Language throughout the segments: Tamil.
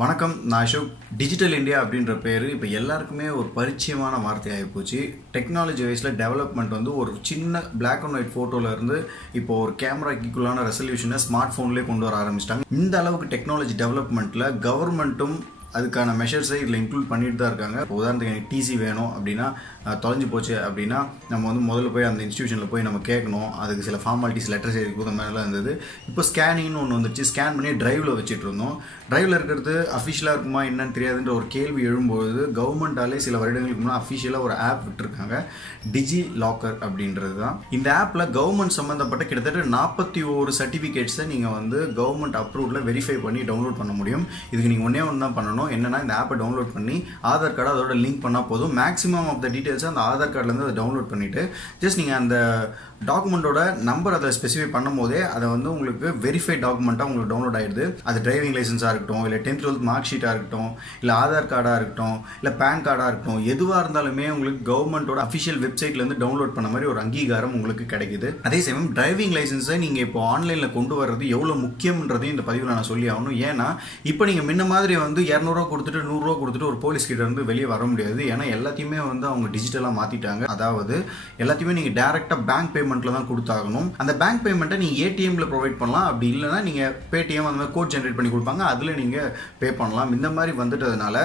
வணக்கம் நான் அசோக். டிஜிட்டல் இந்தியா அப்படின்ற பேர் இப்போ எல்லாருக்குமே ஒரு பரிச்சயமான வார்த்தையாகி போச்சு. டெக்னாலஜி வைஸில் டெவலப்மெண்ட் வந்து ஒரு சின்ன பிளாக் அண்ட் ஒயிட் ஃபோட்டோலேருந்து இப்போ ஒரு கேமராக்கு ஈக்குவலான ரெசல்யூஷனை ஸ்மார்ட் ஃபோன்லேயே கொண்டு வர ஆரம்பிச்சிட்டாங்க. இந்த அளவுக்கு டெக்னாலஜி டெவலப்மெண்ட்டில் கவர்மெண்ட்டும் அதுக்கான மெஷர்ஸை இதில் இன்க்ளூட் பண்ணிட்டு தான் இருக்காங்க. இப்போ உதாரணத்துக்கு எனக்கு டிசி வேணும் அப்படின்னா தொலைஞ்சு போச்சு அப்படின்னா நம்ம வந்து முதல்ல போய் அந்த இன்ஸ்டியூஷனில் போய் நம்ம கேட்கணும். அதுக்கு சில ஃபார்மாலிட்டிஸ் லெட்டர்ஸ் எழுதி கொடுத்த மாதிரிலாம் இருந்தது. இப்போ ஸ்கேனிங்னு ஒன்று வந்துச்சு. ஸ்கேன் பண்ணி டிரைவில் வச்சுட்டு இருந்தோம். டிரைவில் இருக்கிறது அஃபிஷியலாக இருக்குமா என்னன்னு தெரியாதுன்ற ஒரு கேள்வி எழும்போது கவர்மெண்ட்டாலே சில வருடங்களுக்கு முன்னாடி அஃபிஷியலாக ஒரு ஆப் விட்டுருக்காங்க, டிஜிலாக்கர் அப்படின்றது தான். இந்த ஆப்பில் கவர்மெண்ட் சம்மந்தப்பட்ட கிட்டத்தட்ட 41 சர்டிஃபிகேட்ஸை நீங்கள் வந்து கவர்மெண்ட் அப்ரூவ்டில் வெரிஃபை பண்ணி டவுன்லோட் பண்ண முடியும். இதுக்கு நீங்கள் ஒன்றே தான் பண்ணணும். என்னன்னா இந்த ஆப்பை டவுன்லோட் பண்ணி ஆதார் கார்டு அதோட லிங்க் பண்ணால் போதும். மேக்ஸிமம் ஆஃப் த டீடைல்ஸை அந்த ஆதார் கார்டுலேருந்து அதை டவுன்லோட் பண்ணிவிட்டு ஜஸ்ட் நீங்கள் அந்த டாக்குமெண்ட்டோட நம்பர் அதை ஸ்பெசிஃபை பண்ணும் போதே அதை வந்து உங்களுக்கு வெரிஃபைட் டாக்குமெண்ட்டாக உங்களுக்கு டவுன்லோட் ஆகிடுது. அது டிரைவிங் லைசன்ஸாக இருக்கட்டும், இல்லை 10th 12th மார்க் ஷீட்டாக இருக்கட்டும், இல்லை ஆதார் கார்டாக இருக்கட்டும், இல்லை பேன் கார்டாக இருக்கட்டும், எதுவாக இருந்தாலுமே உங்களுக்கு கவர்மெண்ட்டோட அஃபிஷியல் வெப்சைட்லேருந்து டவுன்லோட் பண்ண மாதிரி ஒரு அங்கீகாரம் உங்களுக்கு கிடைக்குது. அதே சமயம் டிரைவிங் லைசன்ஸை நீங்கள் இப்போ ஆன்லைனில் கொண்டு வர்றது எவ்வளோ முக்கியம்ன்றதையும் இந்த பதிவில் நான் சொல்லி ஆகணும். ஏன்னா இப்போ நீங்கள் முன்ன மாதிரி வந்து 200 கொடுத்துட்டு 100 கொடுத்துட்டு ஒரு போலீஸ் கிட்ட இருந்து வெளியே வர முடியாது. ஏன்னா எல்லாத்தையுமே வந்து அவங்க டிஜிட்டலாக மாற்றிட்டாங்க. அதாவது எல்லாத்தையுமே நீங்கள் டேரெக்டாக பேங்க் பேமெண்ட்டில் தான் கொடுத்தாகணும். அந்த பேங்க் பேமெண்ட்டை நீங்கள் ஏடிஎம்ல ப்ரொவைட் பண்ணலாம். அப்படி இல்லைனா நீங்கள் பேடிஎம் அந்த மாதிரி கோட் ஜென்ரேட் பண்ணி கொடுப்பாங்க, அதில் நீங்கள் பே பண்ணலாம். இந்த மாதிரி வந்துட்டதுனால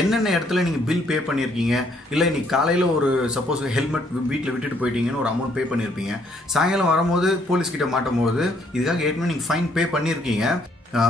என்னென்ன இடத்துல நீங்கள் பில் பே பண்ணியிருக்கீங்க, இல்லை இன்னைக்கு காலையில் ஒரு சப்போஸ் ஹெல்மெட் வீட்டில் விட்டுட்டு போயிட்டீங்கன்னு ஒரு அமௌண்ட் பே பண்ணியிருப்பீங்க. சாயங்காலம் வரும்போது போலீஸ்கிட்ட மாட்டும் போது இதுக்காக ஏற்கனவே நீங்கள் ஃபைன் பே பண்ணியிருக்கீங்க.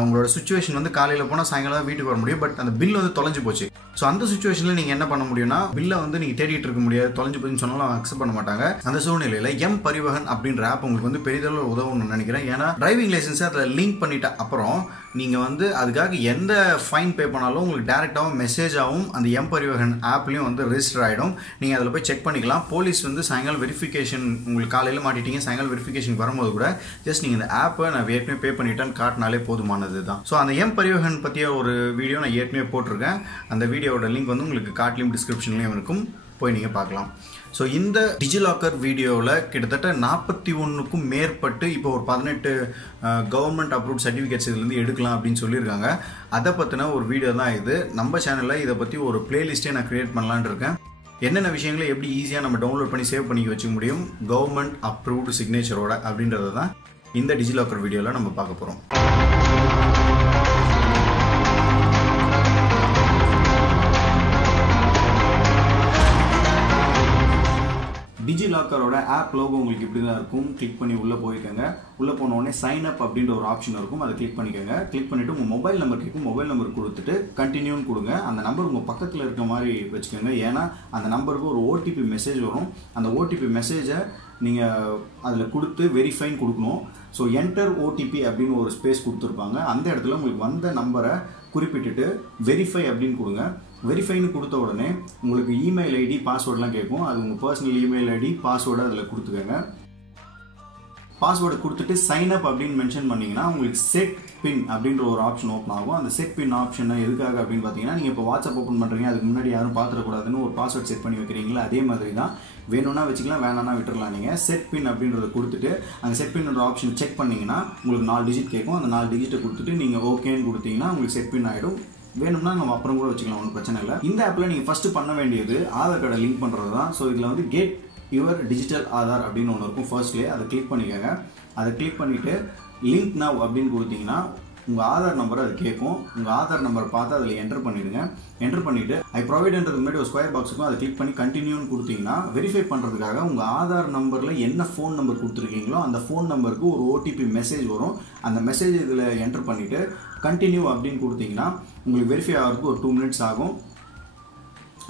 உங்களோட சுச்சுவேஷன் வந்து காலையில் போனால் சாயங்காலம் தான் வீட்டுக்கு வர முடியும். பட் அந்த பில் வந்து தொலைஞ்சு போச்சு. ஸோ அந்த சுச்சுவேஷனில் நீங்கள் என்ன பண்ண முடியும்னா பில்லை வந்து நீங்கள் தேடிட்டு இருக்க முடியாது. தொலைஞ்சு போச்சுன்னு சொன்னாலும் அவங்க அக்செப்ட் பண்ண மாட்டாங்க. அந்த சூழ்நிலையில் எம் பரிவகன் அப்படின்ற ஆப் உங்களுக்கு வந்து பெரிதளவு உதவும்னு நினைக்கிறேன். ஏன்னா டிரைவிங் லைசன்ஸை அதில் லிங்க் பண்ணிட்ட அப்புறம் நீங்கள் வந்து அதுக்காக எந்த ஃபைன் பே பண்ணாலும் உங்களுக்கு டேரெக்டாகவும் மெசேஜாகவும் அந்த எம் பரிவகன் ஆப்லேயும் வந்து ரெஜிஸ்டர் ஆகிடும். நீங்கள் அதில் போய் செக் பண்ணிக்கலாம். போலீஸ் வந்து சாயங்காலம் வெரிஃபிகேஷன் உங்களுக்கு காலையில் மாட்டிட்டீங்க, சாயங்காலம் வெரிஃபிகேஷன் வரும்போது கூட ஜஸ்ட் நீங்கள் இந்த ஆப்பை நான் ஏற்கனவே பே பண்ணிட்டேன்னு காட்டினாலே போதுமானது தான். ஸோ அந்த எம் பரிவகன் பற்றிய ஒரு வீடியோ நான் ஏற்கனவே போட்டிருக்கேன். அந்த வீடியோட லிங்க் வந்து உங்களுக்கு கார்ட்லையும் டிஸ்கிரிப்ஷன்லையும் இருக்கும், போய் நீங்கள் பார்க்கலாம். ஸோ இந்த டிஜிலாக்கர் வீடியோவில் கிட்டத்தட்ட 41க்கும் மேற்பட்டு இப்போ ஒரு 18 கவர்மெண்ட் அப்ரூவ்ட் சர்டிஃபிகேட்ஸ் இதுலேருந்து எடுக்கலாம் அப்படின்னு சொல்லியிருக்காங்க. அதை பற்றின ஒரு வீடியோ தான் இது. நம்ம சேனலில் இதை பற்றி ஒரு பிளேலிஸ்ட்டே நான் க்ரியேட் பண்ணலான்னு இருக்கேன். என்னென்ன விஷயங்களை எப்படி ஈஸியாக நம்ம டவுன்லோட் பண்ணி சேவ் பண்ணி வச்சுக்க முடியும் கவர்மெண்ட் அப்ரூவ்டு சிக்னேச்சரோட அப்படின்றத தான் இந்த டிஜிலாக்கர் வீடியோவில் நம்ம பார்க்க போகிறோம். டிஜிலாக்கரோட ஆப் லோகோ உங்களுக்கு இப்படி தான் இருக்கும். கிளிக் பண்ணி உள்ளே போய்க்கோங்க. உள்ளே போனோடனே signup அப்படின்ற ஒரு ஆப்ஷன் இருக்கும், அதை கிளிக் பண்ணிக்கோங்க. கிளிக் பண்ணிவிட்டு உங்கள் மொபைல் நம்பர் கேட்கும், மொபைல் நம்பர் கொடுத்துட்டு கண்டினியூன்னு கொடுங்க. அந்த நம்பர் உங்கள் பக்கத்தில் இருக்க மாதிரி வச்சுக்கோங்க. ஏன்னா அந்த நம்பருக்கு ஒரு ஓடிபி மெசேஜ் வரும். அந்த ஓடிபி மெசேஜை நீங்கள் அதில் கொடுத்து வெரிஃபைன்னு கொடுக்கணும். ஸோ என்டர் ஓடிபி அப்படின்னு ஒரு ஸ்பேஸ் கொடுத்துருப்பாங்க. அந்த இடத்துல உங்களுக்கு வந்த நம்பரை குறிப்பிட்டுட்டு வெரிஃபை அப்படின்னு கொடுங்க. வெரிஃபைன்னு கொடுத்த உடனே உங்களுக்கு இமெயில் ஐடி பாஸ்வேர்டெலாம் கேட்கும். அது உங்கள் பர்சனல் இமெயில் ஐடி பாஸ்வேர்டை அதில் கொடுத்துக்கோங்க. பாஸ்வேர்டு கொடுத்துட்டு சைன்அப் அப்படின்னு மென்ஷன் பண்ணிங்கன்னா உங்களுக்கு செட் பின் அப்படின்ற ஒரு ஆப்ஷன் ஓப்பன் ஆகும். அந்த செட் பின் ஆப்ஷன் எதுக்காக அப்படின்னு பார்த்தீங்கன்னா நீங்கள் இப்போ வாட்ஸ்அப் ஓப்பன் பண்ணுறீங்க, அதுக்கு முன்னாடி யாரும் பார்த்துடக்கூடாதுன்னு ஒரு பாஸ்வேர்ட் செட் பண்ணி வைக்கிறீங்களா, அதே மாதிரி தான். வேணும்னா வச்சுக்கலாம், வேணான்னா விட்டுறலாம். நீங்கள் செட் பின் அப்படின்றத கொடுத்துட்டு அந்த செட் பின்ன்ற ஆப்ஷன் செக் பண்ணிங்கன்னா உங்களுக்கு 4 டிஜிட் கேட்கும். அந்த 4 டிஜிட்டை கொடுத்துட்டு நீங்கள் ஓகேன்னு கொடுத்தீங்கன்னா உங்களுக்கு செட் பின் ஆகிடும். வேணும்னா நம்ம அப்புறம் கூட வச்சுக்கலாம், ஒன்றும் பிரச்சனை இல்லை. இந்த ஆப்பில் நீங்கள் ஃபஸ்ட்டு பண்ண வேண்டியது ஆதார் கார்டை லிங்க் பண்ணுறது தான். ஸோ இதில் வந்து கெட் யுவர் டிஜிட்டல் ஆதார் அப்படின்னு ஒன்று இருக்கும். ஃபர்ஸ்ட்லேயே அதை கிளிக் பண்ணிக்கோங்க. அதை கிளிக் பண்ணிவிட்டு லிங்க் நவ் அப்படின்னு கொடுத்தீங்கன்னா உங்கள் ஆதார் நம்பரை அது கேட்கும். உங்கள் ஆதார் நம்பரை பார்த்து அதில் என்டர் பண்ணிவிடுங்க. என்டர் பண்ணிவிட்டு ஐ ப்ரொவைடுன்றது முன்னாடி ஒரு ஸ்கொயர் பாக்ஸ் இருக்கும், அதை கிளிக் பண்ணி கண்டினியூன்னு கொடுத்தீங்கன்னா வெரிஃபை பண்ணுறதுக்காக உங்கள் ஆதார் நம்பரில் என்ன ஃபோன் நம்பர் கொடுத்துருக்கீங்களோ அந்த ஃபோன் நம்பருக்கு ஒரு ஓடிபி மெசேஜ் வரும். அந்த மெசேஜ் இதில் என்டர் பண்ணிவிட்டு கண்டினியூ அப்படின்னு கொடுத்தீங்கன்னா உங்களுக்கு வெரிஃபை ஆகிறதுக்கு ஒரு 2 மினிட்ஸ் ஆகும்.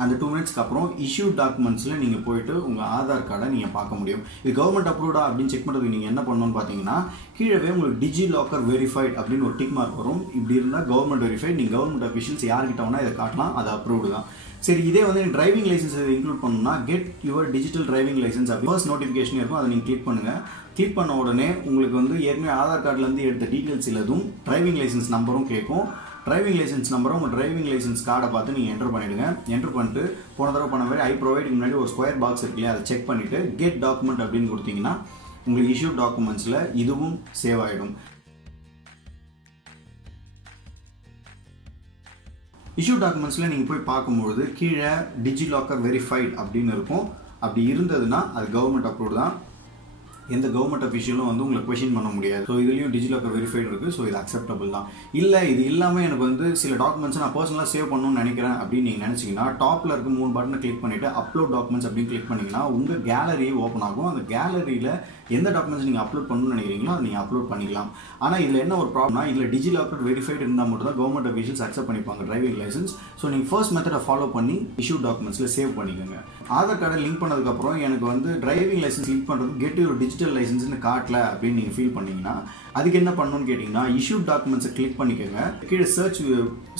அந்த 2 மினிட்ஸ்க்கு அப்புறம் இஷ்யூ டாக்குமெண்ட்ஸில் நீங்கள் போய்ட்டு உங்கள் ஆதார் கார்டை நீங்கள் பார்க்க முடியும். இது கவர்மெண்ட் அப்ரூவ்டா அப்படின்னு செக் பண்ணுறதுக்கு நீங்கள் என்ன பண்ணணும்னு பார்த்தீங்கன்னா கீழே உங்களுக்கு டிஜிலாக்கர் வெரிஃபைட் அப்படின்னு ஒரு டிக் மார்க் வரும். இப்படி இருந்தால் கவர்மெண்ட் வெரிஃபைட். நீங்கள் கவர்மெண்ட் அஃபிஷியல்ஸ் யார்கிட்ட வேணால் இதை காட்டலாம், அது அப்ரூவ்டு தான். சரி, இதே வந்து டிரைவிங் லைசன்ஸ் இன்க்ளூட் பண்ணணும்னா get your digital driving licence அப்படி ஃபர்ஸ்ட் நோட்டிஃபிகேஷன் இருக்கும், அதை நீங்கள் கிளிக் பண்ணுங்கள். கிளிக் பண்ண உடனே உங்களுக்கு வந்து ஏற்கனவே ஆதார் கார்டுலேருந்து எடுத்த டீட்டெயில்ஸ் இல்லதும் டிரைவிங் லைசன்ஸ் நம்பரும் கேட்கும். டிரைவிங் லைசன்ஸ் நம்பரும் உங்கள் டிரைவிங் லைசன்ஸ் கார்டை பார்த்து நீங்கள் என்டர் பண்ணிவிடுங்க. என்டர் பண்ணிட்டு போன தடவை பண்ண மாதிரி ஐ ப்ரொவைடுக்கு முன்னாடி ஒரு ஸ்கொயர் பாக்ஸ் இருக்கு இல்லையா, அதை செக் பண்ணிவிட்டு கெட் டாக்குமெண்ட் அப்படின்னு கொடுத்தீங்கன்னா உங்களுக்கு இஷ்யூ டாக்குமெண்ட்ஸில் இதுவும் சேவ் ஆகிடும். இஷ்யூ டாக்குமெண்ட்ஸில் நீங்கள் போய் பார்க்கும்பொழுது கீழே டிஜிலாக்கர் வெரிஃபைட் அப்படின்னு இருக்கும். அப்படி இருந்ததுன்னா அது கவர்மெண்ட் அப்ரூவ் தான். எந்த கவர்மெண்ட் அஃபிஷியலும் வந்து உங்களை கொஷின் பண்ண முடியாது. ஸோ இதுலேயும் டிஜிலாக்கர் வெரிஃபைடு இருக்குது. ஸோ இது அக்செப்டபிள் தான். இல்லை இது இல்லாமல் எனக்கு வந்து சில டாக்குமெண்ட்ஸ் நான் பர்சனலாக சேவ் பண்ணணும்னு நினைக்கிறேன் அப்படின்னு நீங்கள் நினச்சிங்கன்னா டாப்பில் இருக்க 3 பட்டனை கிளிக் பண்ணிவிட்டு அப்லோட் டாக்குமெண்ட்ஸ் அப்படின்னு கிளிக் பண்ணிங்கன்னா உங்கள் கேலரி ஓப்பன் ஆகும். அந்த கேலரியில் எந்த டாக்குமெண்ட்ஸ் நீங்கள் அப்லோட் பண்ணணும்னு நினைக்கிறீங்களோ அதை நீங்கள் அப்லோட் பண்ணிக்கலாம். ஆனால் இதில் என்ன ஒரு ப்ராப்ளம்னா இதில் டிஜிலாக்கர் வெரிஃபைடு இருந்தால் மட்டும் தான் கவர்மெண்ட் அஃபிஷியல்ஸ் அக்செப்ட் பண்ணிப்பாங்க டிரைவிங் லைசன்ஸ். ஸோ நீங்கள் ஃபர்ஸ்ட் மெத்தடை ஃபாலோ பண்ணி இஷ்யூ டாக்குமெண்ட்ஸில் சேவ் பண்ணிக்கோங்க. ஆதார் கார்டை லிங்க் பண்ணதுக்கப்புறம் எனக்கு வந்து டிரைவிங் லைசன்ஸ் லிங்க் பண்ணுறது கெட் யூர் டிஜிட்டல் லைசன்ஸ்னு காட்டல அப்படின்னு நீங்கள் ஃபீல் பண்ணீங்கன்னா அதுக்கு என்ன பண்ணணும்னு கேட்டிங்கன்னா இஷ்யூ டாக்குமெண்ட்ஸை கிளிக் பண்ணிக்கோங்க. கீழே சர்ச்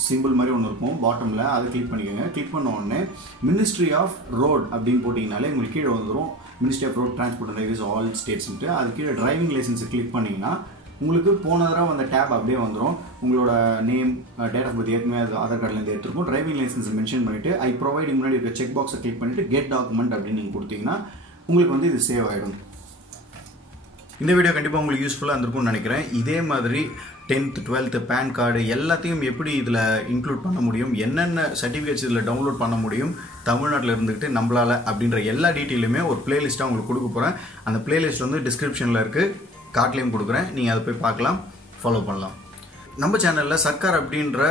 சிம்பிள் மாதிரி ஒன்று இருக்கும் பாட்டமில், அதை கிளிக் பண்ணிக்கோங்க. கிளிக் பண்ண உடனே மினிஸ்ட்ரி ஆஃப் ரோட் அப்படின்னு போட்டிங்கனாலே உங்களுக்கு கீழே வந்துடும் ministry of road transport and highways all ஸ்டேட்ஸ்ன்ட்டு. அது கீழே டிரைவிங் லைசன்ஸை கிளிக் பண்ணிங்கன்னா உங்களுக்கு போன தடவை அந்த டேப் அப்படியே வந்துடும். உங்களோட நேம், டேட் ஆஃப் பர்த் ஏற்கனவே அது ஆதார் கார்டிலேருந்து எடுத்துருக்கும். டிரைவிங் லைசன்ஸ் மென்ஷன் பண்ணிவிட்டு ஐ ப்ரொவைட் முன்னாடி இருக்க செக் பாக்ஸை கிளிக் பண்ணிவிட்டு கெட் டாக்குமெண்ட் அப்படின்னு நீங்கள் கொடுத்தீங்கன்னா உங்களுக்கு வந்து இது சேவ் ஆகிடும். இந்த வீடியோ கண்டிப்பாக உங்களுக்கு யூஸ்ஃபுல்லாக இருந்திருக்கும்னு நினைக்கிறேன். இதே மாதிரி 10th 12th பேன் கார்டு எல்லாத்தையும் எப்படி இதில் இன்க்ளூட் பண்ண முடியும், என்னென்ன சர்டிஃபிகேட்ஸ் இதில் டவுன்லோட் பண்ண முடியும் தமிழ்நாட்டில் இருந்துக்கிட்டு நம்மளால் அப்படின்ற எல்லா டீட்டெயிலுமே ஒரு பிளேலிஸ்ட்டாக உங்களுக்கு கொடுக்க போகிறேன். அந்த பிளேலிஸ்ட் வந்து டிஸ்கிரிப்ஷனில் இருக்குது, கார்ட்லேயும் கொடுக்குறேன். நீங்கள் அதை போய் பார்க்கலாம், ஃபாலோ பண்ணலாம். நம்ம சேனலில் சர்க்கார் அப்படின்ற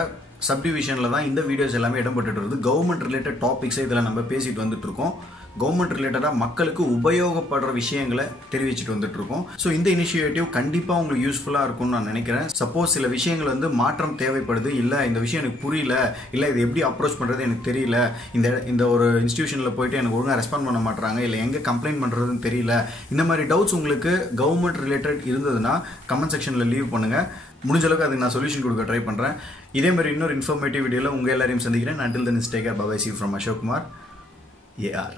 சப்டிவிஷனில் தான் இந்த வீடியோஸ் எல்லாமே இடம்பெற்றுட்டு இருக்குது. கவர்மெண்ட் ரிலேட்டட் டாபிக்ஸை இதில் நம்ம பேசிட்டு வந்துட்டு இருக்கோம். கவர்மெண்ட் ரிலேட்டடாக மக்களுக்கு உபயோகப்படுற விஷயங்களை தெரிவிச்சுட்டு வந்துட்டு இருக்கோம். ஸோ இந்த இனிஷியேட்டிவ் கண்டிப்பாக உங்களுக்கு யூஸ்ஃபுல்லாக இருக்கும்னு நான் நினைக்கிறேன். சப்போஸ் சில விஷயங்கள் வந்து மாற்றம் தேவைப்படுது, இல்லை இந்த விஷயம் எனக்கு புரியல, இல்லை இது எப்படி அப்ரோச் பண்ணுறது எனக்கு தெரியல, இந்த ஒரு இன்ஸ்டியூஷனில் போயிட்டு எனக்கு ஒழுங்காக ரெஸ்பாண்ட் பண்ண மாட்டாங்க, இல்லை எங்கே கம்ப்ளைண்ட் பண்ணுறதுன்னு தெரியல, இந்த மாதிரி டவுட்ஸ் உங்களுக்கு கவர்மெண்ட் ரிலேட்டட் இருந்ததுன்னா கமெண்ட் செக்ஷனில் லீவ் பண்ணுங்கள். முடிஞ்ச அளவுக்கு அதுக்கு நான் சொல்யூஷன் கொடுக்க ட்ரை பண்ணுறேன். இதே மாதிரி இன்னொரு இன்ஃபர்மேட்டிவ் வீடியோவில் உங்கள் எல்லாரையும் சந்திக்கிறேன். until then, take care. Bye bye. See you from Ashok Kumar. AR.